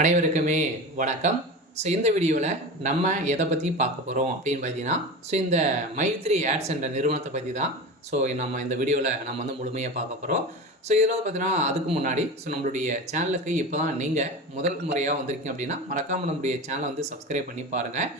அனைவருக்குமே வணக்கம். இந்த வீடியோவில் நம்ம எதை பற்றி பார்க்க போகிறோம் அப்படின்னு பார்த்தீங்கன்னா, இந்த மைத்ரி ஆட்ஸ் என்ற நிறுவனத்தை பற்றி தான் நம்ம இந்த வீடியோவில் நம்ம வந்து முழுமையாக பார்க்க போகிறோம். இதில் வந்து பார்த்தீங்கன்னா, அதுக்கு முன்னாடி நம்மளுடைய சேனலுக்கு இப்போ தான் நீங்கள் முதல் முறையாக வந்திருக்கீங்க அப்படின்னா, மறக்காமல் நம்மளுடைய சேனலை வந்து சப்ஸ்கிரைப் பண்ணி பாருங்கள்.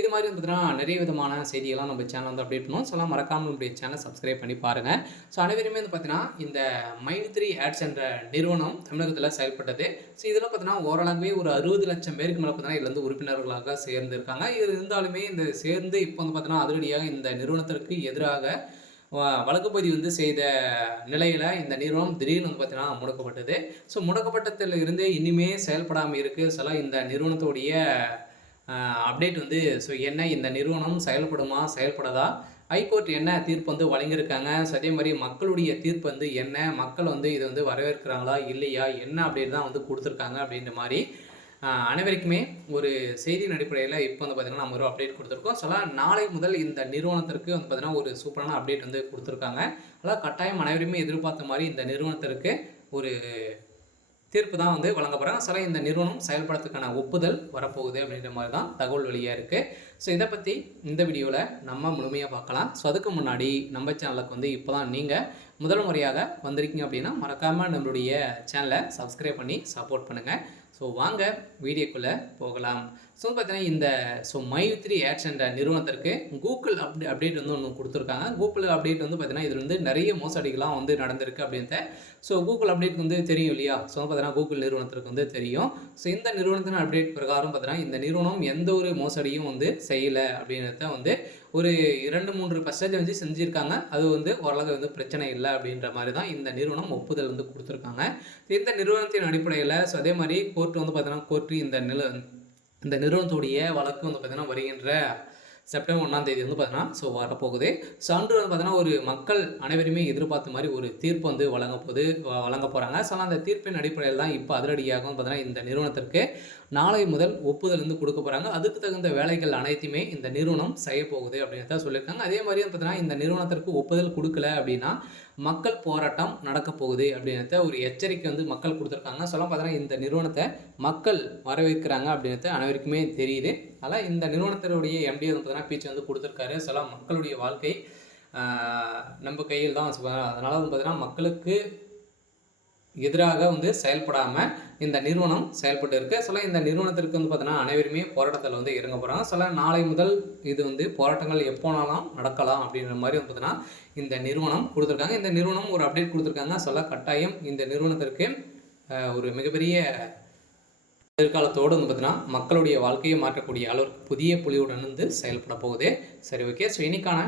இது மாதிரி வந்து பார்த்தீங்கன்னா, நிறைய விதமான செய்திகள்லாம் நம்ம சேனல் வந்து அப்டேட் பண்ணுவோம். எல்லாம் மறக்காமல் நம்மளுடைய சேனலை சப்ஸ்கிரைப் பண்ணி பாருங்கள். அனைவருமே வந்து பார்த்தீங்கன்னா, இந்த மைத்ரி ஆட்ஸ் என்ற நிறுவனம் தமிழகத்தில் செயல்பட்டது. இதில் பார்த்தீங்கன்னா, ஓரளவுமே ஒரு 60,00,000 பேருக்கு மேலே பார்த்தீங்கன்னா, இதில் வந்து உறுப்பினர்களாக சேர்ந்திருக்காங்க. இது இருந்தாலுமே இந்த சேர்ந்து இப்போ வந்து பார்த்தீங்கன்னா, அதிரடியாக இந்த நிறுவனத்திற்கு எதிராக வழக்கு பதிவு வந்து செய்த நிலையில் இந்த நிறுவனம் திடீர்னு வந்து பார்த்தீங்கன்னா முடக்கப்பட்டது. முடக்கப்பட்டதில் இருந்தே இனிமே செயல்படாமல் இருக்குது. இந்த நிறுவனத்துடைய அப்டேட் வந்து என்ன இந்த நிறுவனம் செயல்படுமா, செயல்படாதா, ஹைகோர்ட் என்ன தீர்ப்பு வந்து வழங்கியிருக்காங்க, அதே மாதிரி மக்களுடைய தீர்ப்பு வந்து என்ன, மக்கள் வந்து இதை வந்து வரவேற்கிறாங்களா இல்லையா, என்ன அப்படின்னு தான் வந்து கொடுத்துருக்காங்க அப்படின்ற மாதிரி அனைவருக்குமே ஒரு செய்தியின் அடிப்படையில் இப்போ வந்து பார்த்திங்கன்னா நம்ம ஒரு அப்டேட் கொடுத்துருக்கோம். நாளை முதல் இந்த நிறுவனத்திற்கு வந்து பார்த்திங்கன்னா ஒரு சூப்பரான அப்டேட் வந்து கொடுத்துருக்காங்க. அதாவது கட்டாயம் அனைவருமே எதிர்பார்த்த மாதிரி இந்த நிறுவனத்திற்கு ஒரு தீர்ப்பு தான் வந்து வழங்க போகிறாங்க. இந்த நிறுவனம் செயல்படுறதுக்கான ஒப்புதல் வரப்போகுது அப்படின்ற மாதிரி தான் தகவல் வெளியாக இருக்குது. இதை பற்றி இந்த வீடியோவில் நம்ம முழுமையாக பார்க்கலாம். அதுக்கு முன்னாடி நம்ம சேனலுக்கு வந்து இப்போ தான் நீங்கள் முதல் முறையாக வந்திருக்கீங்க அப்படின்னா மறக்காமல் நம்மளுடைய சேனலை சப்ஸ்கிரைப் பண்ணி சப்போர்ட் பண்ணுங்கள். வாங்க வீடியோக்குள்ளே போகலாம். பார்த்தீங்கன்னா இந்த மைத்ரி ஆட்ஸ் என்ற நிறுவனத்திற்கு கூகுள் அப்டேட் வந்து ஒன்று கொடுத்துருக்காங்க. கூகுள் அப்டேட் வந்து பார்த்தீங்கன்னா இதில் வந்து நிறைய மோசடிகள்லாம் வந்து நடந்திருக்கு அப்படின்ட்டு. கூகுள் அப்டேட் வந்து தெரியும் இல்லையா? பார்த்தீங்கன்னா கூகுள் நிறுவனத்திற்கு வந்து தெரியும். இந்த நிறுவனத்தின் அப்டேட் பிரகாரம் பார்த்தீங்கன்னா இந்த நிறுவனம் எந்த ஒரு மோசடியும் வந்து செய்யலை அப்படின்றத வந்து ஒரு 2-3% வந்து செஞ்சுருக்காங்க. அது வந்து ஓரளவு வந்து பிரச்சனை இல்லை அப்படின்ற மாதிரி தான் இந்த நிறுவனம் ஒப்புதல் வந்து கொடுத்துருக்காங்க. இந்த நிறுவனத்தின் அடிப்படையில் அதே மாதிரி கோர்ட் வந்து பார்த்தீங்கன்னா இந்த நிறுவனத்துடைய வழக்கு வந்து பார்த்தீங்கன்னா வருகின்ற செப்டம்பர் 1ஆம் தேதி வந்து பார்த்தீங்கன்னா வரப்போகுது. அன்று வந்து பார்த்தீங்கன்னா ஒரு மக்கள் அனைவருமே எதிர்பார்த்த மாதிரி ஒரு தீர்ப்பு வந்து வழங்க போகிறாங்க. அந்த தீர்ப்பின் அடிப்படையில் தான் இப்போ அதிரடியாக வந்து பார்த்தீங்கன்னா இந்த நிறுவனத்திற்கு நாளை முதல் ஒப்புதல் வந்து கொடுக்க போகிறாங்க. அதுக்கு தகுந்த வேலைகள் அனைத்துமே இந்த நிறுவனம் செய்ய போகுது அப்படின்னு தான் சொல்லியிருக்காங்க. அதே மாதிரி வந்து பார்த்தீங்கன்னா இந்த நிறுவனத்திற்கு ஒப்புதல் கொடுக்கல அப்படின்னா மக்கள் போராட்டம் நடக்க போகுது அப்படின்றத ஒரு எச்சரிக்கை வந்து மக்கள் கொடுத்துருக்காங்க. பார்த்தீங்கன்னா இந்த நிறுவனத்தை மக்கள் வரவேற்கிறாங்க அப்படின்றது அனைவருக்குமே தெரியுது. அதனால் இந்த நிறுவனத்தினுடைய எம்டி வந்து பார்த்தீங்கன்னா பீச் வந்து கொடுத்துருக்காரு. மக்களுடைய வாழ்க்கை நம்ம கையில் தான். அதனால் வந்து பார்த்தீங்கன்னா மக்களுக்கு எதிராக வந்து செயல்படாமல் இந்த நிறுவனம் செயல்பட்டு இருக்கு. இந்த நிறுவனத்திற்கு வந்து பார்த்தீங்கன்னா அனைவருமே போராட்டத்தில் வந்து இறங்க போகிறாங்க. நாளை முதல் இது வந்து போராட்டங்கள் எப்போனாலும் நடக்கலாம் அப்படின்ற மாதிரி வந்து பார்த்தீங்கன்னா இந்த நிறுவனம் கொடுத்துருக்காங்க. இந்த நிறுவனம் ஒரு அப்டேட் கொடுத்துருக்காங்க. கட்டாயம் இந்த நிறுவனத்திற்கு ஒரு மிகப்பெரிய எதிர்காலத்தோடு வந்து பார்த்தீங்கன்னா மக்களுடைய வாழ்க்கையை மாற்றக்கூடிய அளவுக்கு புதிய புலியுடன் வந்து செயல்பட போகுது. ஓகே. இன்னைக்கான